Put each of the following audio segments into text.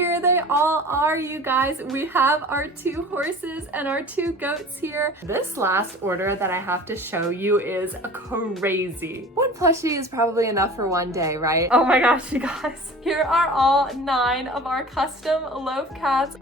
here they all are, you guys. We have our 2 horses and our 2 goats here. This last order that I have to show you is crazy. One plushie is probably enough for one day, right? Oh my gosh, you guys. Here are all 9 of our custom Loaf Cats.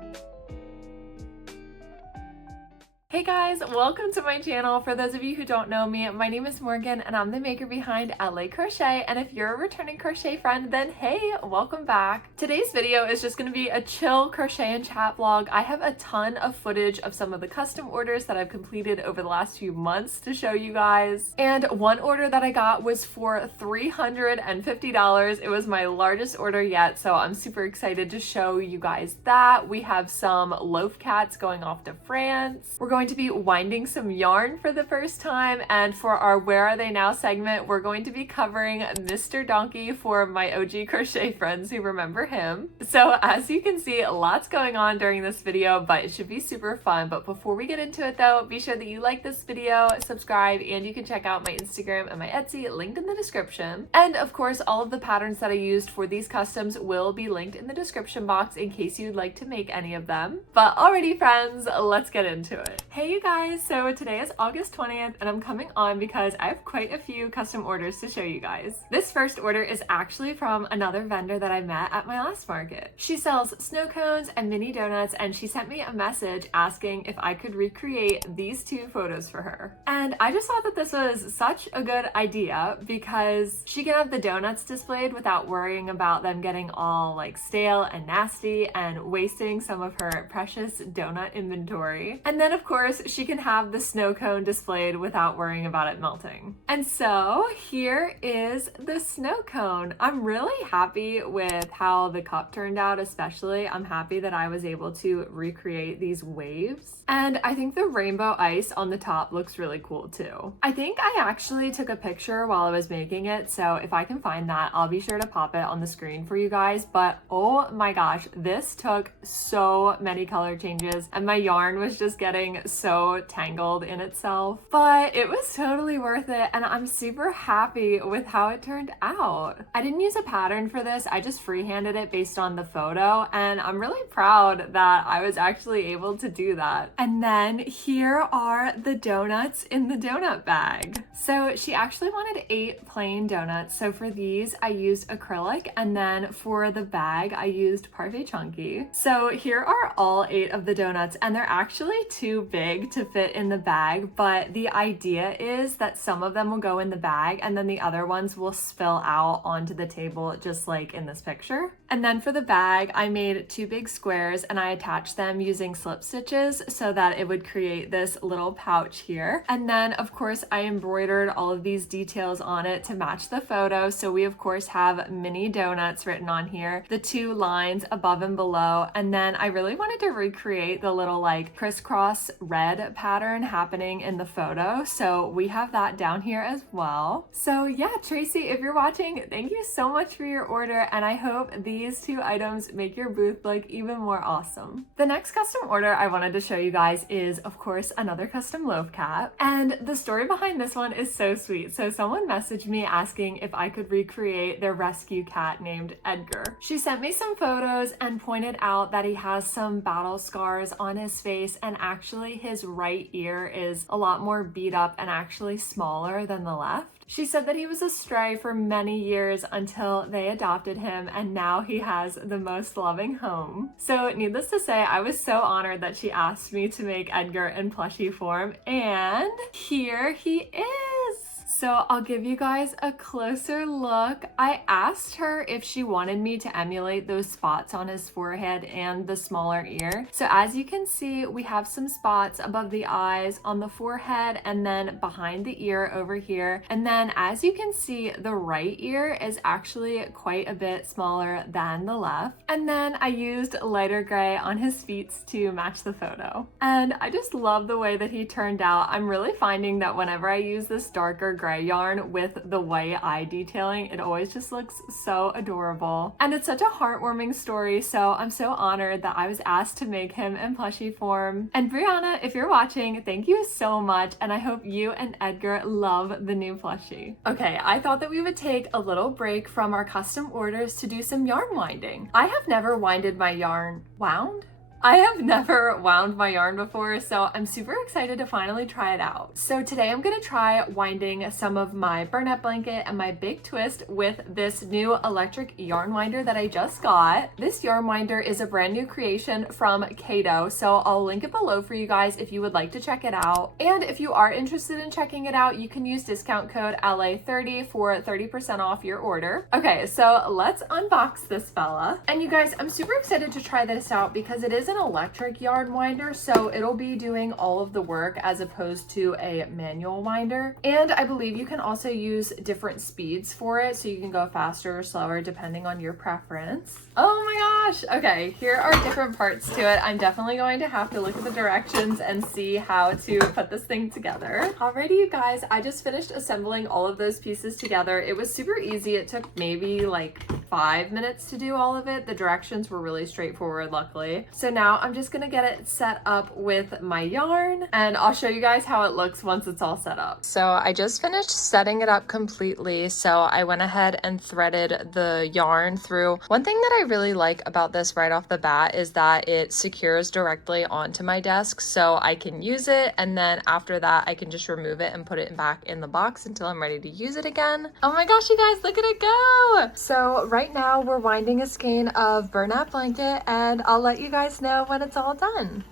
Hey guys, welcome to my channel. For those of you who don't know me, my name is Morgan and I'm the maker behind LA Crochet, and if you're a returning crochet friend, then hey, welcome back. Today's video is just going to be a chill crochet and chat vlog. I have a ton of footage of some of the custom orders that I've completed over the last few months to show you guys. And one order that I got was for $350. It was my largest order yet, so I'm super excited to show you guys that. We have some Loaf Cats going off to France. We're going to be winding some yarn for the first time, and for our Where Are They Now segment, we're going to be covering Mr. Donkey for my OG crochet friends who remember him. So as you can see, lots going on during this video, but it should be super fun. But before we get into it though, be sure that you like this video, subscribe, and you can check out my Instagram and my Etsy linked in the description. And of course, all of the patterns that I used for these customs will be linked in the description box in case you'd like to make any of them. But alrighty friends, let's get into it. Hey you guys, so today is August 20th and I'm coming on because I have quite a few custom orders to show you guys. This first order is actually from another vendor that I met at my last market. She sells snow cones and mini donuts, and she sent me a message asking if I could recreate these 2 photos for her. And I just thought that this was such a good idea because she can have the donuts displayed without worrying about them getting all like stale and nasty and wasting some of her precious donut inventory. And then of course she can have the snow cone displayed without worrying about it melting. And so here is the snow cone. I'm really happy with how the cup turned out, especially. I'm happy that I was able to recreate these waves. And I think the rainbow ice on the top looks really cool too. I think I actually took a picture while I was making it, so if I can find that, I'll be sure to pop it on the screen for you guys. But oh my gosh, this took so many color changes and my yarn was just getting so tangled in itself, but it was totally worth it and I'm super happy with how it turned out. I didn't use a pattern for this, I just freehanded it based on the photo, and I'm really proud that I was actually able to do that. And then here are the donuts in the donut bag. So she actually wanted 8 plain donuts, so for these I used acrylic, and then for the bag I used Parfait Chunky. So here are all 8 of the donuts, and they're actually too big to fit in the bag, but the idea is that some of them will go in the bag and then the other ones will spill out onto the table, just like in this picture. And then for the bag, I made 2 big squares and I attached them using slip stitches so that it would create this little pouch here. And then of course I embroidered all of these details on it to match the photo. So we of course have mini donuts written on here, the 2 lines above and below, and then I really wanted to recreate the little like crisscross red pattern happening in the photo, so we have that down here as well. So yeah, Tracy, if you're watching, thank you so much for your order, and I hope these 2 items make your booth look even more awesome. The next custom order I wanted to show you guys is of course another custom Loaf Cat, and the story behind this one is so sweet. So someone messaged me asking if I could recreate their rescue cat named Edgar. She sent me some photos and pointed out that he has some battle scars on his face, and actually his right ear is a lot more beat up and actually smaller than the left. She said that he was a stray for many years until they adopted him, and now he has the most loving home. So needless to say, I was so honored that she asked me to make Edgar in plushie form, and here he is. So I'll give you guys a closer look. I asked her if she wanted me to emulate those spots on his forehead and the smaller ear. So as you can see, we have some spots above the eyes, on the forehead, and then behind the ear over here. And then as you can see, the right ear is actually quite a bit smaller than the left. And then I used lighter gray on his feet to match the photo. And I just love the way that he turned out. I'm really finding that whenever I use this darker gray yarn with the white eye detailing. It always just looks so adorable. And it's such a heartwarming story, so I'm so honored that I was asked to make him in plushie form. And Brianna, if you're watching, thank you so much, and I hope you and Edgar love the new plushie. Okay, I thought that we would take a little break from our custom orders to do some yarn winding. I have never winded my yarn. Wound? I have never wound my yarn before, so I'm super excited to finally try it out. So today I'm gonna try winding some of my burlap blanket and my big twist with this new electric yarn winder that I just got. This yarn winder is a brand new creation from Caydo, so I'll link it below for you guys if you would like to check it out. And if you are interested in checking it out, you can use discount code LA30 for 30% off your order. Okay, so let's unbox this fella. And you guys, I'm super excited to try this out because it is an electric yarn winder, so it'll be doing all of the work as opposed to a manual winder. And I believe you can also use different speeds for it, so you can go faster or slower depending on your preference. Oh my gosh! Okay, here are different parts to it. I'm definitely going to have to look at the directions and see how to put this thing together. Alrighty, you guys, I just finished assembling all of those pieces together. It was super easy. It took maybe like 5 minutes to do all of it. The directions were really straightforward, luckily. So now I'm just gonna get it set up with my yarn, and I'll show you guys how it looks once it's all set up. So I just finished setting it up completely, so I went ahead and threaded the yarn through. One thing that I really like about this right off the bat is that it secures directly onto my desk, so I can use it, and then after that I can just remove it and put it back in the box until I'm ready to use it again. Oh my gosh, you guys, look at it go! So right now we're winding a skein of burlap blanket, and I'll let you guys know when it's all done.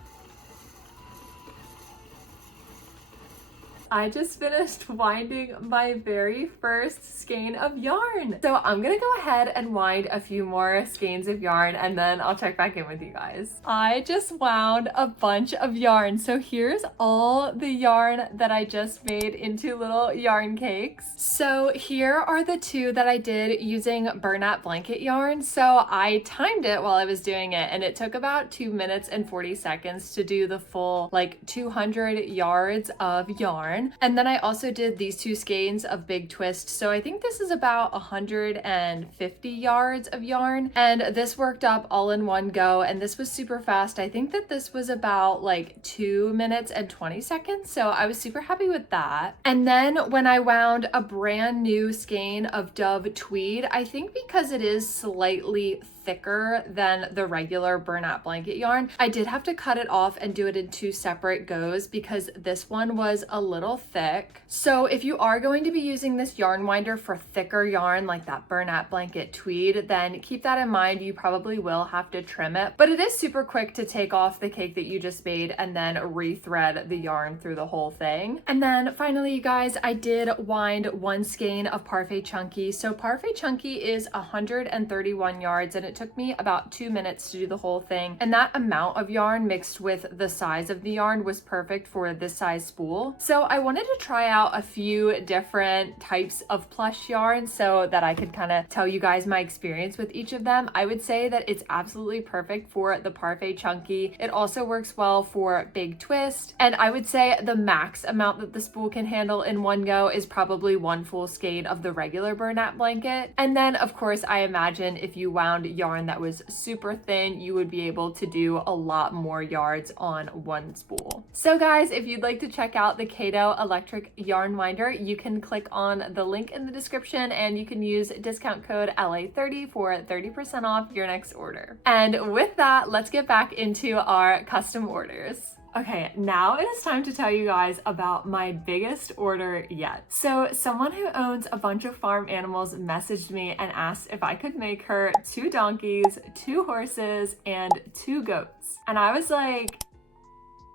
I just finished winding my very first skein of yarn. So I'm gonna go ahead and wind a few more skeins of yarn, and then I'll check back in with you guys. I just wound a bunch of yarn. So here's all the yarn that I just made into little yarn cakes. So here are the two that I did using burlap blanket yarn. So I timed it while I was doing it, and it took about 2 minutes and 40 seconds to do the full like 200 yards of yarn. And then I also did these two skeins of big twist. So I think this is about 150 yards of yarn, and this worked up all in one go, and this was super fast. I think that this was about like 2 minutes and 20 seconds. So I was super happy with that. And then when I wound a brand new skein of Dove tweed, I think because it is slightly thicker than the regular burlap blanket yarn, I did have to cut it off and do it in 2 separate goes because this one was a little thick. So if you are going to be using this yarn winder for thicker yarn like that burlap blanket tweed, then keep that in mind. You probably will have to trim it, but it is super quick to take off the cake that you just made and then rethread the yarn through the whole thing. And then finally, you guys, I did wind 1 skein of Parfait Chunky. So Parfait Chunky is 131 yards, and it took me about 2 minutes to do the whole thing. And that amount of yarn mixed with the size of the yarn was perfect for this size spool. So I wanted to try out a few different types of plush yarn so that I could kind of tell you guys my experience with each of them. I would say that it's absolutely perfect for the Parfait Chunky. It also works well for big twist. And I would say the max amount that the spool can handle in one go is probably 1 full skein of the regular burlap blanket. And then of course, I imagine if you wound yarn that was super thin, you would be able to do a lot more yards on 1 spool. So guys, if you'd like to check out the Caydo electric yarn winder, you can click on the link in the description, and you can use discount code LA30 for 30% off your next order. And with that, let's get back into our custom orders. Okay, now it is time to tell you guys about my biggest order yet. So someone who owns a bunch of farm animals messaged me and asked if I could make her 2 donkeys, 2 horses, and 2 goats. And I was like,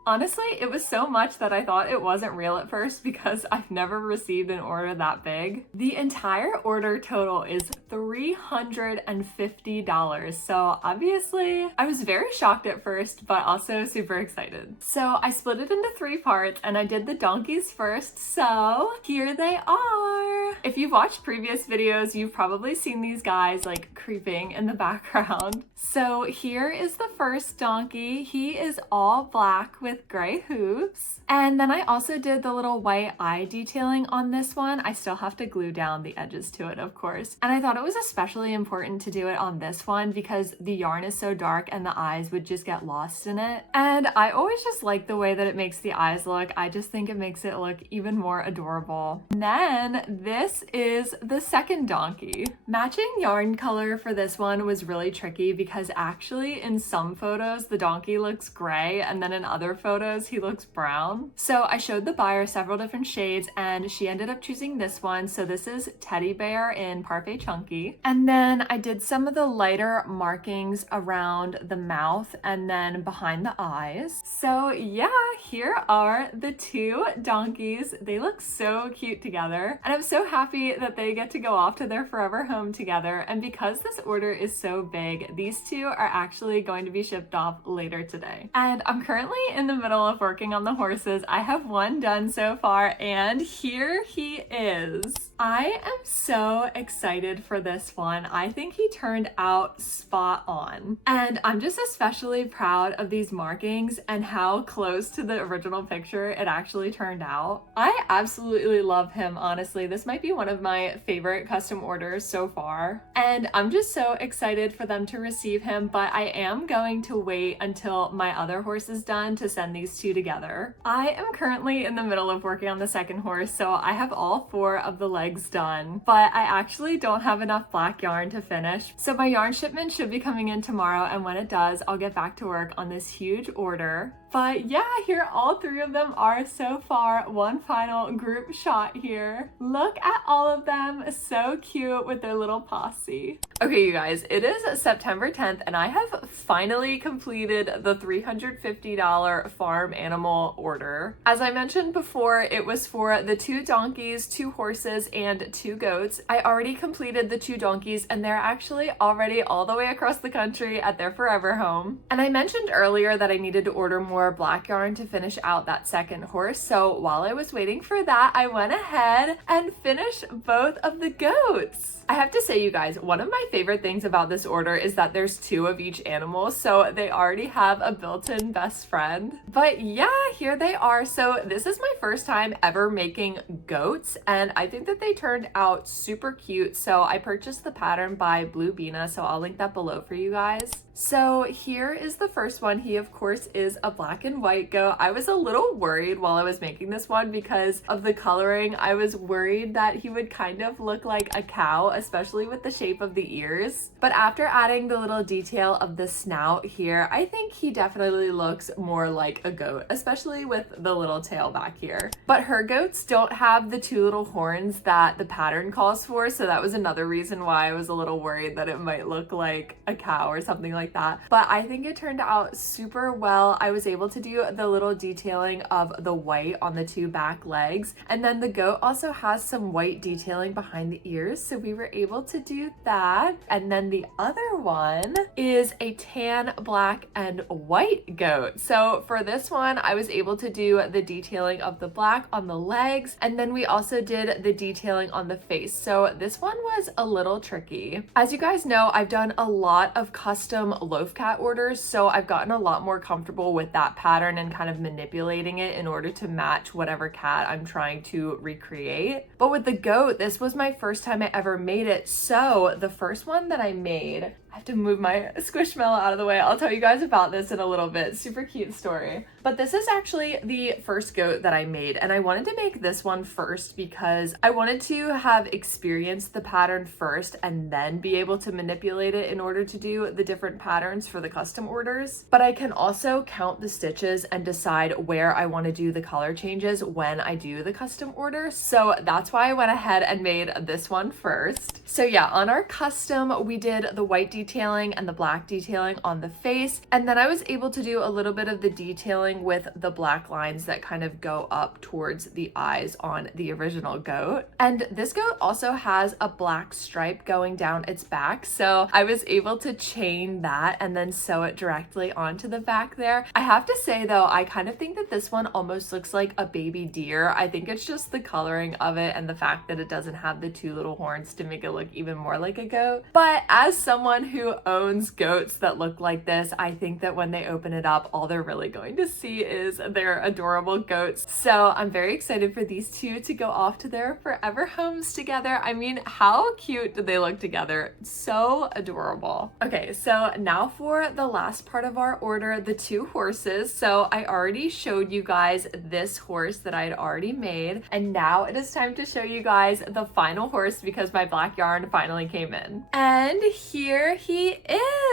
honestly, it was so much that I thought it wasn't real at first because I've never received an order that big. The entire order total is $350. So obviously I was very shocked at first, but also super excited. So I split it into 3 parts and I did the donkeys first. So here they are. If you've watched previous videos, you've probably seen these guys like creeping in the background. So here is the first donkey. He is all black with gray hooves. And then I also did the little white eye detailing on this one. I still have to glue down the edges to it, of course. And I thought it was especially important to do it on this one because the yarn is so dark and the eyes would just get lost in it. And I always just like the way that it makes the eyes look. I just think it makes it look even more adorable. And then this is the second donkey. Matching yarn color for this one was really tricky because actually in some photos the donkey looks gray and then in other photos he looks brown. So I showed the buyer several different shades and she ended up choosing this one. So this is Teddy Bear in Parfait Chunky. And then I did some of the lighter markings around the mouth and then behind the eyes. So yeah, here are the 2 donkeys. They look so cute together. And I'm so happy that they get to go off to their forever home together. And because this order is so big, these 2 are actually going to be shipped off later today. And I'm currently in the middle of working on the horses. I have one done so far and here he is. I am so excited for this one. I think he turned out spot on. And I'm just especially proud of these markings and how close to the original picture it actually turned out. I absolutely love him, honestly. This might be one of my favorite custom orders so far. And I'm just so excited for them to receive him, but I am going to wait until my other horse is done to send these 2 together. I am currently in the middle of working on the second horse, so I have all 4 of the legs done, but I actually don't have enough black yarn to finish. So my yarn shipment should be coming in tomorrow, and when it does, I'll get back to work on this huge order. But yeah, here all 3 of them are so far. One final group shot here. Look at all of them, so cute with their little posse. Okay, you guys, it is September 10th and I have finally completed the $350 farm animal order. As I mentioned before, it was for the 2 donkeys, 2 horses, and 2 goats. I already completed the 2 donkeys and they're actually already all the way across the country at their forever home. And I mentioned earlier that I needed to order more black yarn to finish out that second horse. So while I was waiting for that, I went ahead and finished both of the goats. I have to say, you guys, one of my favorite things about this order is that there's 2 of each animal, so they already have a built-in best friend. But yeah, here they are. So this is my first time ever making goats, and I think that they turned out super cute. So I purchased the pattern by Blue Bina, so I'll link that below for you guys. So here is the first one. He of course is a black and white goat. I was a little worried while I was making this one because of the coloring. I was worried that he would kind of look like a cow, especially with the shape of the ears. But after adding the little detail of the snout here, I think he definitely looks more like a goat, especially with the little tail back here. But her goats don't have the 2 little horns that the pattern calls for, so that was another reason why I was a little worried that it might look like a cow or something like that. But I think it turned out super well. I was able to do the little detailing of the white on the 2 back legs, and then the goat also has some white detailing behind the ears, so we were able to do that. And then the other one is a tan, black, and white goat. So for this one, I was able to do the detailing of the black on the legs, and then we also did the detailing on the face. So this one was a little tricky. As you guys know, I've done a lot of custom Loaf Cat orders, so I've gotten a lot more comfortable with that pattern and kind of manipulating it in order to match whatever cat I'm trying to recreate. But with the goat, this was my first time I ever made it. So the first one that I made, I have to move my Squishmallow out of the way. I'll tell you guys about this in a little bit. Super cute story. But this is actually the first goat that I made, and I wanted to make this one first because I wanted to have experienced the pattern first and then be able to manipulate it in order to do the different patterns for the custom orders. But I can also count the stitches and decide where I want to do the color changes when I do the custom order. So that's why I went ahead and made this one first. So yeah, on our custom, we did the white detailing and the black detailing on the face. And then I was able to do a little bit of the detailing with the black lines that kind of go up towards the eyes on the original goat. And this goat also has a black stripe going down its back. So I was able to chain that and then sew it directly onto the back there. I have to say though, I kind of think that this one almost looks like a baby deer. I think it's just the coloring of it and the fact that it doesn't have the two little horns to make it look even more like a goat. But as someone who owns goats that look like this, I think that when they open it up, all they're really going to see is their adorable goats. So I'm very excited for these two to go off to their forever homes together. I mean, how cute do they look together? So adorable. Okay, so now for the last part of our order, the two horses. So I already showed you guys this horse that I had already made, and now it is time to show you guys the final horse because my black yarn finally came in. And here he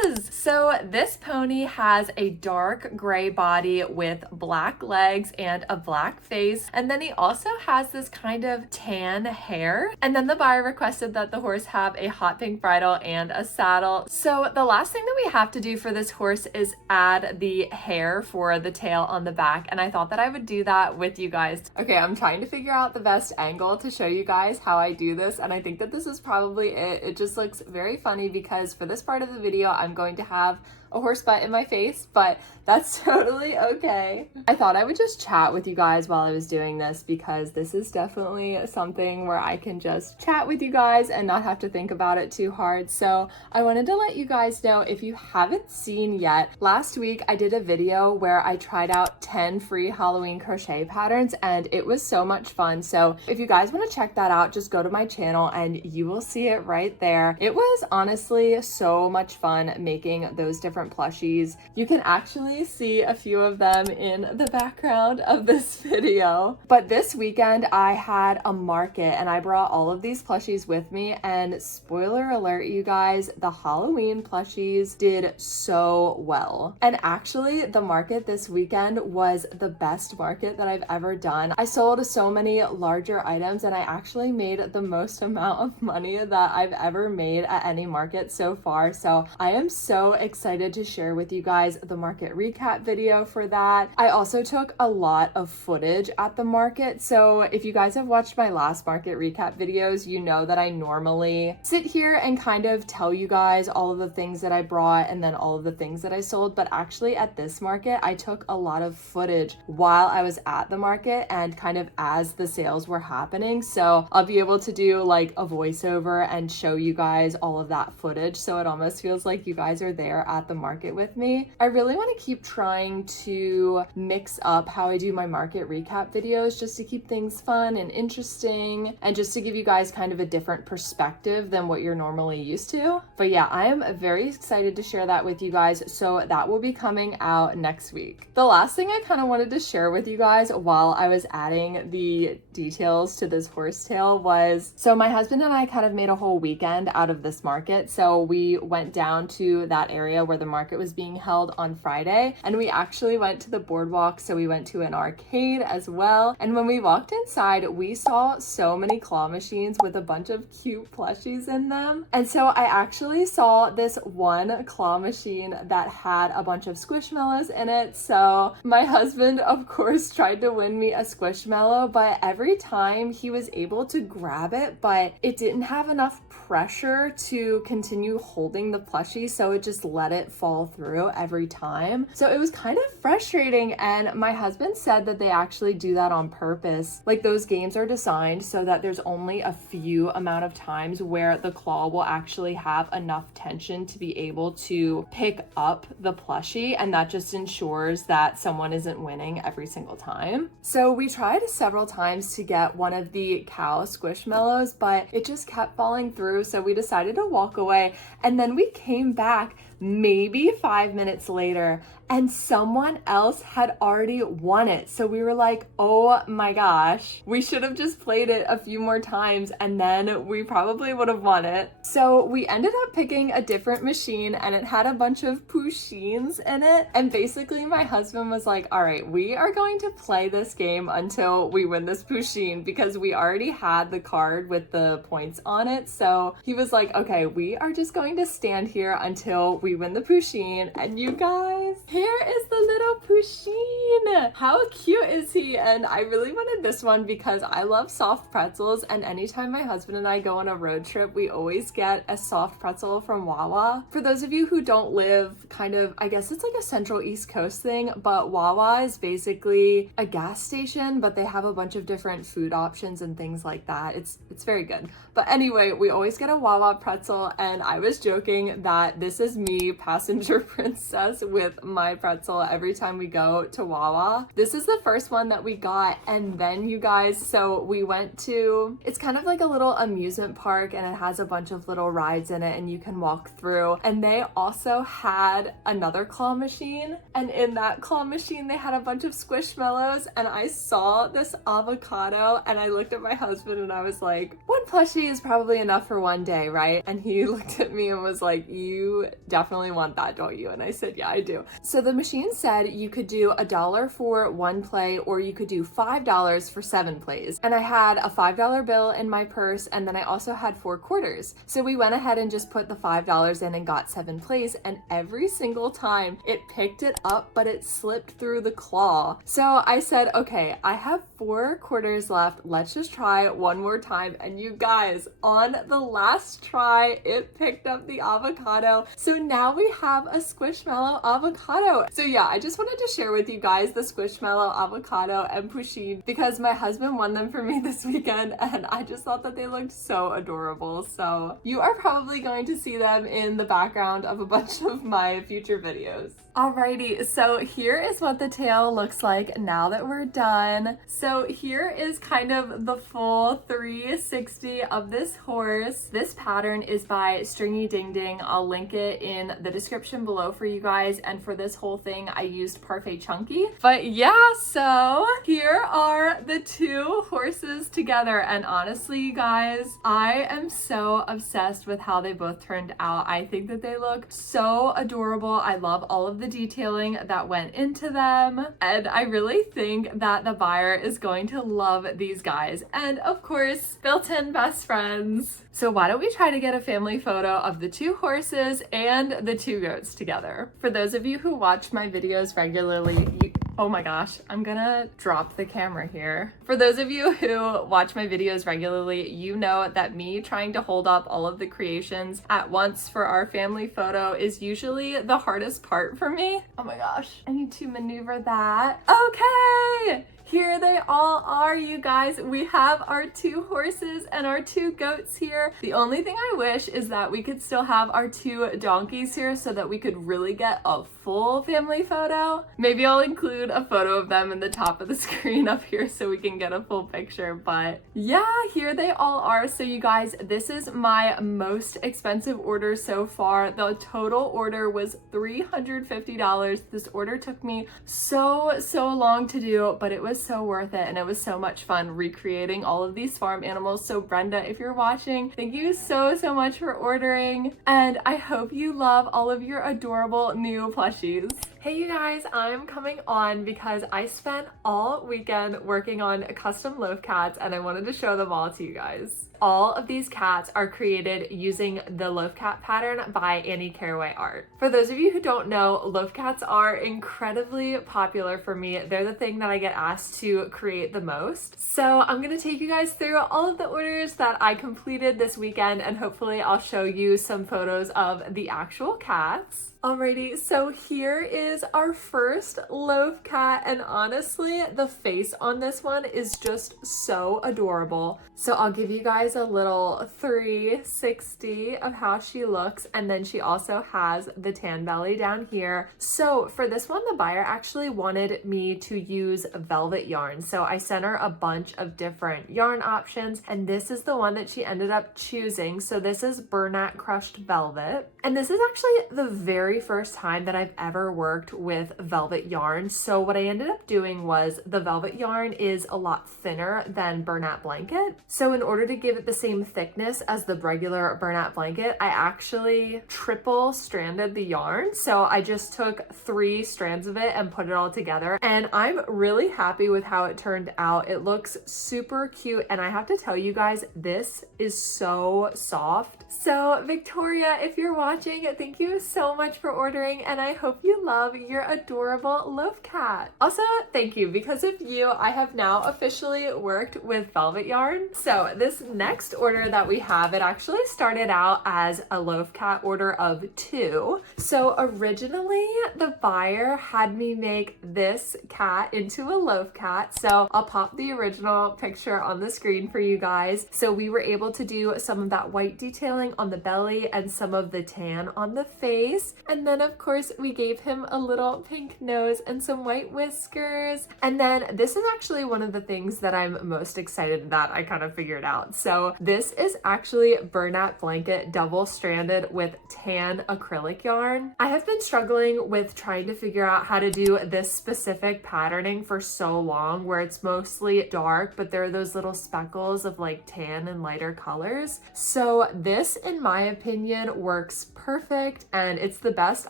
is. So this pony has a dark gray body with black legs and a black face, and then he also has this kind of tan hair. And then the buyer requested that the horse have a hot pink bridle and a saddle. So the last thing that we have to do for this horse is add the hair for the tail on the back, and I thought that I would do that with you guys. Okay, I'm trying to figure out the best angle to show you guys how I do this, and I think that this is probably it. It just looks very funny because for this part of the video I'm going to have a horse butt in my face, but that's totally okay. I thought I would just chat with you guys while I was doing this because this is definitely something where I can just chat with you guys and not have to think about it too hard. So I wanted to let you guys know, if you haven't seen yet, last week I did a video where I tried out 10 free Halloween crochet patterns and it was so much fun. So if you guys want to check that out, just go to my channel and you will see it right there. It was honestly so much fun making those different plushies. You can actually see a few of them in the background of this video. But this weekend I had a market and I brought all of these plushies with me, and spoiler alert you guys, the Halloween plushies did so well. And actually the market this weekend was the best market that I've ever done. I sold so many larger items and I actually made the most amount of money that I've ever made at any market so far. So I am so excited to share with you guys the market recap video for that. I also took a lot of footage at the market. So if you guys have watched my last market recap videos, you know that I normally sit here and kind of tell you guys all of the things that I brought and then all of the things that I sold. But actually at this market, I took a lot of footage while I was at the market and kind of as the sales were happening. So I'll be able to do like a voiceover and show you guys all of that footage. So it almost feels like you guys are there at the market with me. I really want to keep trying to mix up how I do my market recap videos just to keep things fun and interesting and just to give you guys kind of a different perspective than what you're normally used to. But yeah, I am very excited to share that with you guys. So that will be coming out next week. The last thing I kind of wanted to share with you guys while I was adding the details to this horsetail was, so my husband and I kind of made a whole weekend out of this market. So we went down to that area where the market was being held on Friday, and we actually went to the boardwalk. So we went to an arcade as well, and when we walked inside we saw so many claw machines with a bunch of cute plushies in them. And so I actually saw this one claw machine that had a bunch of squishmallows in it. So my husband of course tried to win me a squishmallow, but every time he was able to grab it, but it didn't have enough pressure to continue holding the plushie, so it just let it fall through every time. So it was kind of frustrating, and my husband said that they actually do that on purpose. Like, those games are designed so that there's only a few amount of times where the claw will actually have enough tension to be able to pick up the plushie, and that just ensures that someone isn't winning every single time. So we tried several times to get one of the cow squishmallows, but it just kept falling through, so we decided to walk away. And then we came back maybe 5 minutes later, and someone else had already won it. So we were like, oh my gosh, we should have just played it a few more times and then we probably would have won it. So we ended up picking a different machine and it had a bunch of pushins in it. And basically my husband was like, all right, we are going to play this game until we win this pushin, because we already had the card with the points on it. So he was like, okay, we are just going to stand here until we win the pushin. And you guys, here is the little pushin. How cute is he? And I really wanted this one because I love soft pretzels, and anytime my husband and I go on a road trip, we always get a soft pretzel from Wawa. For those of you who don't live kind of, I guess it's like a central East Coast thing, but Wawa is basically a gas station, but they have a bunch of different food options and things like that. It's very good. But anyway, we always get a Wawa pretzel, and I was joking that this is me, passenger princess, with my pretzel every time we go to Wawa. This is the first one that we got, and then you guys, so we went to, it's kind of like a little amusement park, and it has a bunch of little rides in it and you can walk through, and they also had another claw machine, and in that claw machine they had a bunch of squishmallows, and I saw this avocado and I looked at my husband and I was like, one plushie is probably enough for one day, right? And he looked at me and was like, you definitely want that, don't you? And I said, yeah, I do. So the machine said you could do $1 for one play, or you could do $5 for 7 plays. And I had a $5 bill in my purse, and then I also had 4 quarters. So we went ahead and just put the $5 in and got 7 plays, and every single time it picked it up, but it slipped through the claw. So I said, okay, I have 4 quarters left. Let's just try one more time. And you guys, on the last try, it picked up the avocado. So now we have a squishmallow avocado. So yeah, I just wanted to share with you guys the squishmallow avocado and pushin because my husband won them for me this weekend, and I just thought that they looked so adorable. So you are probably going to see them in the background of a bunch of my future videos. Alrighty, so here is what the tail looks like now that we're done. So here is kind of the full 360 of this horse. This pattern is by Stringy Ding Ding. I'll link it in the description below for you guys. And for this whole thing, I used Parfait Chunky. But yeah, so here are the 2 horses together. And honestly, you guys, I am so obsessed with how they both turned out. I think that they look so adorable. I love all of the detailing that went into them, and I really think that the buyer is going to love these guys, and of course, built-in best friends. So why don't we try to get a family photo of the 2 horses and the 2 goats together? For those of you who watch my videos regularly, oh my gosh, I'm gonna drop the camera here. For those of you who watch my videos regularly, you know that me trying to hold up all of the creations at once for our family photo is usually the hardest part for me. Oh my gosh, I need to maneuver that. Okay! Here they all are, you guys. We have our 2 horses and our 2 goats here. The only thing I wish is that we could still have our 2 donkeys here so that we could really get a full family photo. Maybe I'll include a photo of them in the top of the screen up here so we can get a full picture. But yeah, here they all are. So you guys, this is my most expensive order so far. The total order was $350. This order took me so long to do, but it was so worth it, and it was so much fun recreating all of these farm animals. So Brenda, if you're watching, thank you so much for ordering, and I hope you love all of your adorable new plushies. Hey you guys, I'm coming on because I spent all weekend working on custom loaf cats, and I wanted to show them all to you guys. All of these cats are created using the Loaf Cat pattern by Annie Caraway Art. For those of you who don't know, Loaf Cats are incredibly popular for me. They're the thing that I get asked to create the most. So I'm gonna take you guys through all of the orders that I completed this weekend, and hopefully I'll show you some photos of the actual cats. Alrighty, so here is our first Loaf Cat, and honestly, the face on this one is just so adorable. So I'll give you guys a little 360 of how she looks, and then she also has the tan belly down here. So for this one, the buyer actually wanted me to use velvet yarn. So I sent her a bunch of different yarn options, and this is the one that she ended up choosing. So this is Bernat Crushed Velvet. And this is actually the very first time that I've ever worked with velvet yarn. So what I ended up doing was the velvet yarn is a lot thinner than Bernat blanket. So in order to give it the same thickness as the regular Bernat blanket, I actually triple stranded the yarn. So I just took 3 strands of it and put it all together. And I'm really happy with how it turned out. It looks super cute. And I have to tell you guys, this is so soft. So Victoria, if you're watching, thank you so much for ordering, and I hope you love your adorable Loaf Cat. Also, thank you, because of you, I have now officially worked with velvet yarn. So this next order that we have, it actually started out as a Loaf Cat order of 2. So originally the buyer had me make this cat into a Loaf Cat. So I'll pop the original picture on the screen for you guys. So we were able to do some of that white detailing on the belly and some of the tan on the face. And then of course we gave him a little pink nose and some white whiskers. And then this is actually one of the things that I'm most excited that I kind of figured out. So this is actually Bernat blanket double stranded with tan acrylic yarn. I have been struggling with trying to figure out how to do this specific patterning for so long, where it's mostly dark, but there are those little speckles of like tan and lighter colors. So this, in my opinion, works perfect, and it's the best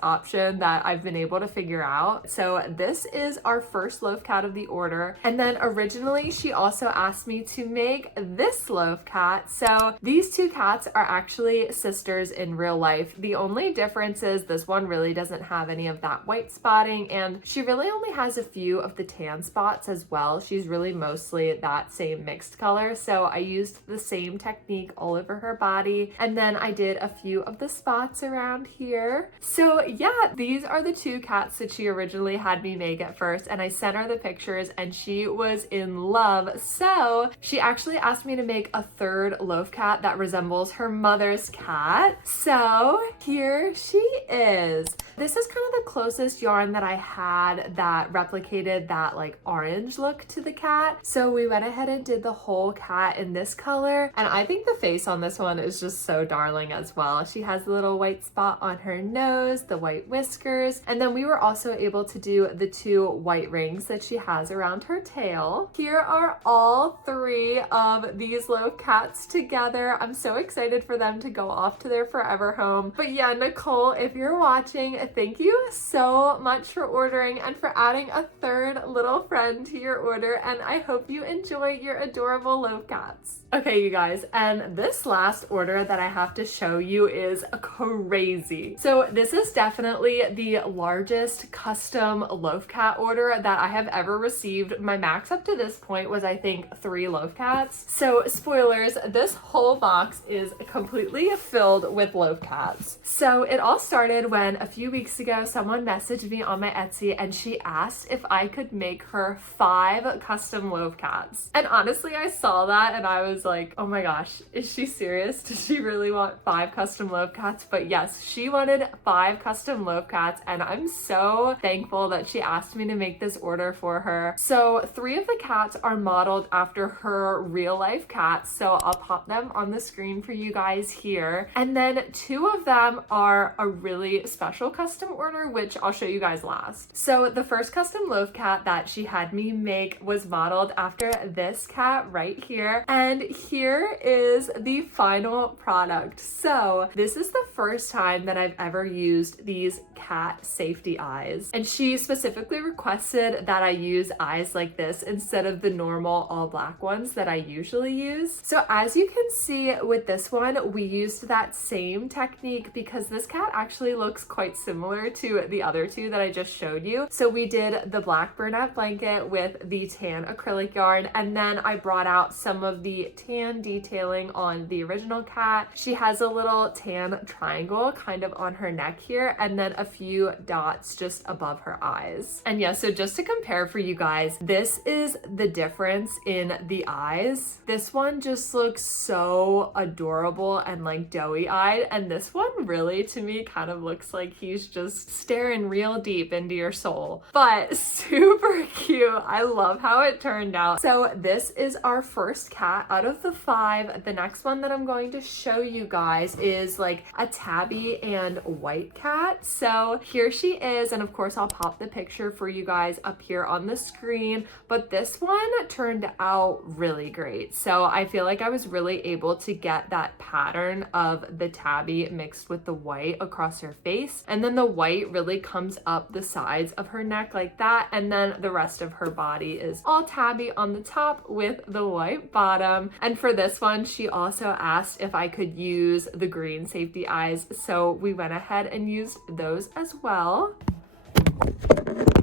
option that I've been able to figure out. So this is our first Loaf Cat of the order. And then originally she also asked me to make this Loaf Cat. So these 2 cats are actually sisters in real life. The only difference is this one really doesn't have any of that white spotting, and she really only has a few of the tan spots as well. She's really mostly that same mixed color. So I used the same technique all over her body, and then I did a few of the spots around here. So yeah, these are the 2 cats that she originally had me make at first, and I sent her the pictures and she was in love. So she actually asked me to make a 3rd Loaf Cat that resembles her mother's cat. So here she is. This is kind of the closest yarn that I had that replicated that like orange look to the cat. So we went ahead and did the whole cat in this color, and I think the face on this one is just so darling as well. She has a little white spot on her nose, the white whiskers, and then we were also able to do the 2 white rings that she has around her tail. Here are all 3 of these Loaf Cats together. I'm so excited for them to go off to their forever home. But yeah, Nicole, if you're watching, thank you so much for ordering and for adding a 3rd little friend to your order, and I hope you enjoy your adorable Loaf Cats. Okay, you guys, and this last order that I have to show you is crazy. So this is definitely the largest custom Loaf Cat order that I have ever received. My max up to this point was, I think, 3 Loaf Cats. So spoilers, this whole box is completely filled with Loaf Cats. So it all started when a few weeks ago someone messaged me on my Etsy and she asked if I could make her 5 custom Loaf Cats. And honestly, I saw that and I was like, oh my gosh, is she serious? Does she really want 5 custom Loaf Cats? But yes, she wanted 5 custom Loaf Cats, and I'm so thankful that she asked me to make this order for her. So 3 of the cats are modeled after her real life cats, so I'll pop them on the screen for you guys here. And then 2 of them are a really special custom order, which I'll show you guys last. So the first custom Loaf Cat that she had me make was modeled after this cat right here, and here is the final product. So this is the first time that I've ever used these cat safety eyes, and she specifically requested that I use eyes like this instead of the normal all black ones that I usually use. So as you can see with this one, we used that same technique because this cat actually looks quite similar to the other 2 that I just showed you. So we did the black Bernat blanket with the tan acrylic yarn, and then I brought out some of the tan detailing on the original cat. She has a little tan triangle kind of on her neck here, and then a few dots just above her eyes. And yeah, so just to compare for you guys, this is the difference in the eyes. This one just looks so adorable and like doughy-eyed, and this one really to me kind of looks like he's just staring real deep into your soul. But super cute. I love how it turned out. So this is our first cat out of the 5. The next one that I'm going to show you guys is like a tabby and white cat. So here she is, and of course I'll pop the picture for you guys up here on the screen, but this one turned out really great. So I feel like I was really able to get that pattern of the tabby mixed with the white across her face, and then the white really comes up the sides of her neck like that, and then the rest of her body is all tabby on the top with the white bottom. And for this one, she also asked if I could use the green safety eyes, so we went ahead and used those as well.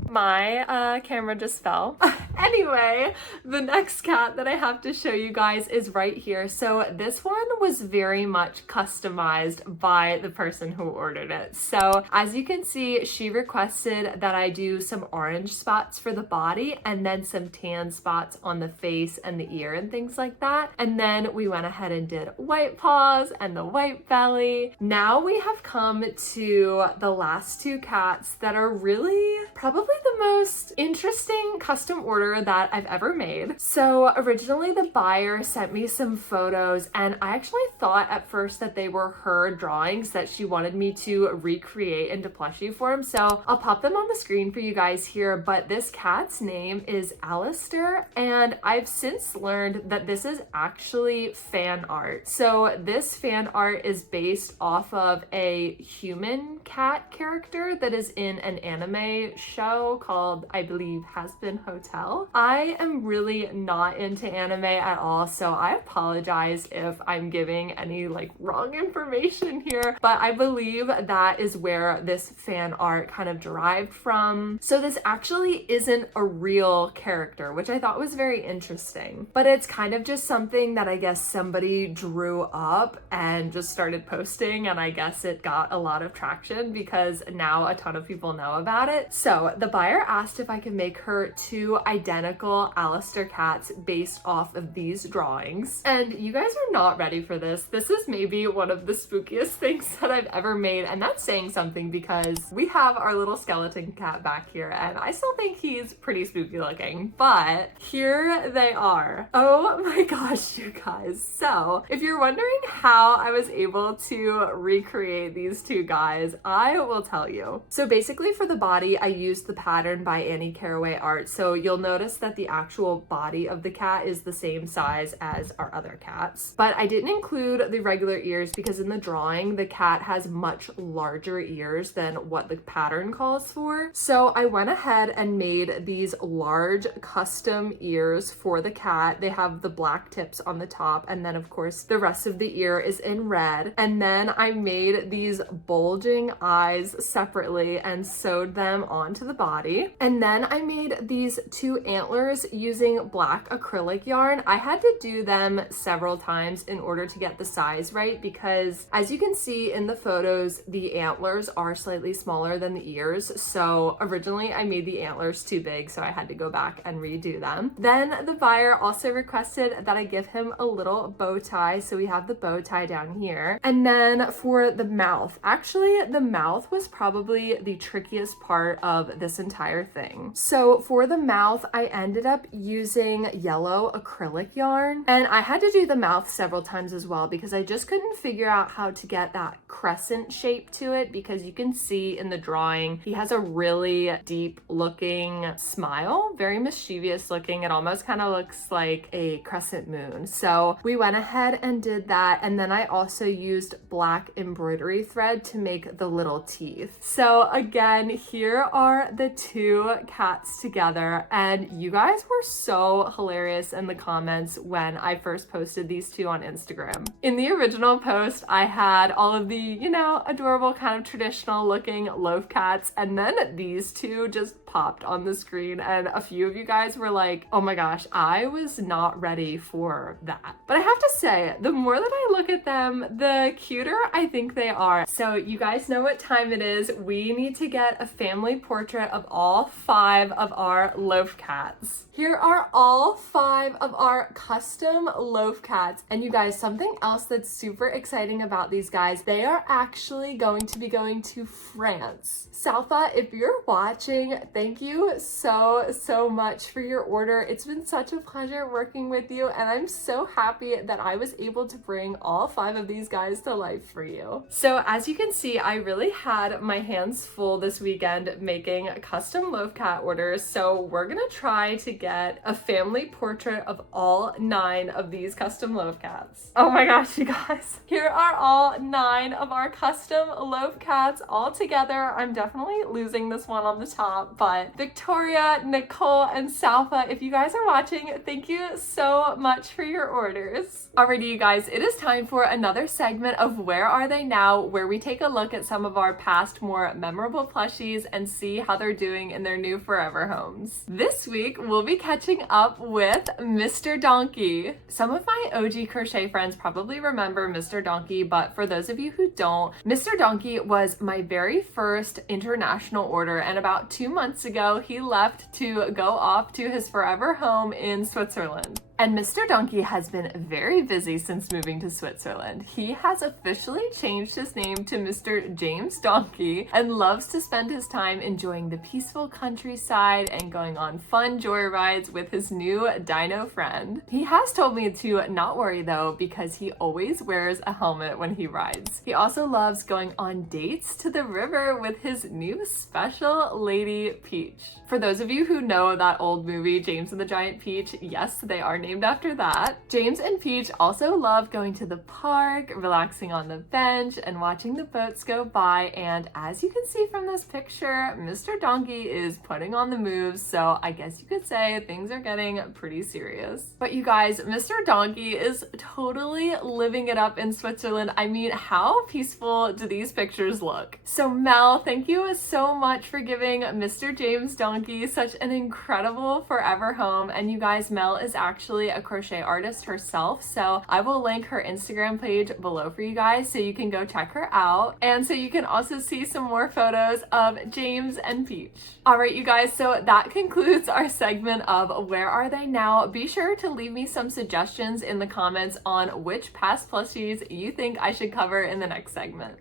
My camera just fell. Anyway, the next cat that I have to show you guys is right here. So this one was very much customized by the person who ordered it. So as you can see, she requested that I do some orange spots for the body and then some tan spots on the face and the ear and things like that. And then we went ahead and did white paws and the white belly. Now we have come to the last two cats that are really probably the most interesting custom order that I've ever made. So originally the buyer sent me some photos, and I actually thought at first that they were her drawings that she wanted me to recreate into plushie form. So I'll pop them on the screen for you guys here, but this cat's name is Alistair, and I've since learned that this is actually fan art. So this fan art is based off of a human cat character that is in an anime show called, I believe, Has Been Hotel. I am really not into anime at all, so I apologize if I'm giving any like wrong information here, but I believe that is where this fan art kind of derived from. So this actually isn't a real character, which I thought was very interesting, but it's kind of just something that I guess somebody drew up and just started posting, and I guess it got a lot of traction because now a ton of people know about it. So the buyer asked if I could make her two identical Alistair cats based off of these drawings. And you guys are not ready for this. This is maybe one of the spookiest things that I've ever made, and that's saying something because we have our little skeleton cat back here, and I still think he's pretty spooky looking, but here they are. Oh my gosh, you guys. So if you're wondering how I was able to recreate these two guys, I will tell you. So basically for the body, I used the pattern by Annie Caraway Art. So you'll notice that the actual body of the cat is the same size as our other cats, but I didn't include the regular ears because in the drawing, the cat has much larger ears than what the pattern calls for. So I went ahead and made these large custom ears for the cat. They have the black tips on the top, and then of course the rest of the ear is in red. And then I made these bulging eyes separately and sewed them onto the body. And then I made these two antlers using black acrylic yarn. I had to do them several times in order to get the size right because as you can see in the photos, the antlers are slightly smaller than the ears. So originally I made the antlers too big, so I had to go back and redo them. Then the buyer also requested that I give him a little bow tie. So we have the bow tie down here. And then for the mouth, actually the mouth was probably the trickiest part of this entire thing. So for the mouth, I ended up using yellow acrylic yarn, and I had to do the mouth several times as well because I just couldn't figure out how to get that crescent shape to it, because you can see in the drawing he has a really deep looking smile, very mischievous looking. It almost kind of looks like a crescent moon. So we went ahead and did that, and then I also used black embroidery thread to make the little teeth. So again, here are the two cats together, and you guys were so hilarious in the comments when I first posted these two on Instagram. In the original post, I had all of the, you know, adorable kind of traditional looking loaf cats, and then these two just popped on the screen, and a few of you guys were like, oh my gosh, I was not ready for that. But I have to say, the more that I look at them, the cuter I think they are. So you guys know what time it is. We need to get a family portrait of all 5 of our loaf cats. Here are all 5 of our custom loaf cats. And you guys, something else that's super exciting about these guys, they are actually going to be going to France. Salfa, if you're watching, they thank you so much for your order. It's been such a pleasure working with you, and I'm so happy that I was able to bring all 5 of these guys to life for you. So as you can see, I really had my hands full this weekend making custom Loaf Cat orders, so we're gonna try to get a family portrait of all 9 of these custom Loaf Cats. Oh my gosh, you guys. Here are all 9 of our custom Loaf Cats all together. I'm definitely losing this one on the top, but Victoria, Nicole, and Salfa, if you guys are watching, thank you so much for your orders. Alrighty, you guys, it is time for another segment of Where Are They Now, where we take a look at some of our past more memorable plushies and see how they're doing in their new forever homes. This week, we'll be catching up with Mr. Donkey. Some of my OG crochet friends probably remember Mr. Donkey, but for those of you who don't, Mr. Donkey was my very first international order, and about 2 months ago, he left to go off to his forever home in Switzerland. And Mr. Donkey has been very busy since moving to Switzerland. He has officially changed his name to Mr. James Donkey and loves to spend his time enjoying the peaceful countryside and going on fun joyrides with his new dino friend. He has told me to not worry though, because he always wears a helmet when he rides. He also loves going on dates to the river with his new special lady Peach. For those of you who know that old movie, James and the Giant Peach, yes, they are named after that. James and Peach also love going to the park, relaxing on the bench, and watching the boats go by. And as you can see from this picture, Mr. Donkey is putting on the moves, so I guess you could say things are getting pretty serious. But you guys, Mr. Donkey is totally living it up in Switzerland. I mean, how peaceful do these pictures look? So Mel, thank you so much for giving Mr. James Donkey such an incredible forever home. And you guys, Mel is actually a crochet artist herself, so I will link her Instagram page below for you guys so you can go check her out, and so you can also see some more photos of James and Peach. All right, you guys, so that concludes our segment of Where Are They Now. Be sure to leave me some suggestions in the comments on which past plushies you think I should cover in the next segment.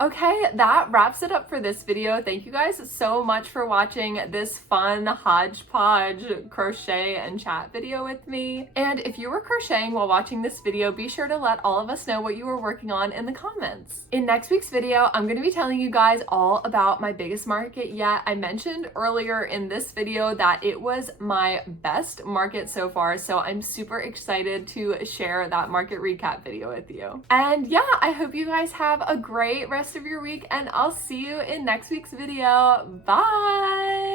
Okay, that wraps it up for this video. Thank you guys so much for watching this fun hodgepodge crochet and chat video with me. And if you were crocheting while watching this video, be sure to let all of us know what you were working on in the comments. In next week's video, I'm going to be telling you guys all about my biggest market yet. I mentioned earlier in this video that it was my best market so far, so I'm super excited to share that market recap video with you. And yeah, I hope you guys have a great rest of your week, and I'll see you in next week's video. Bye!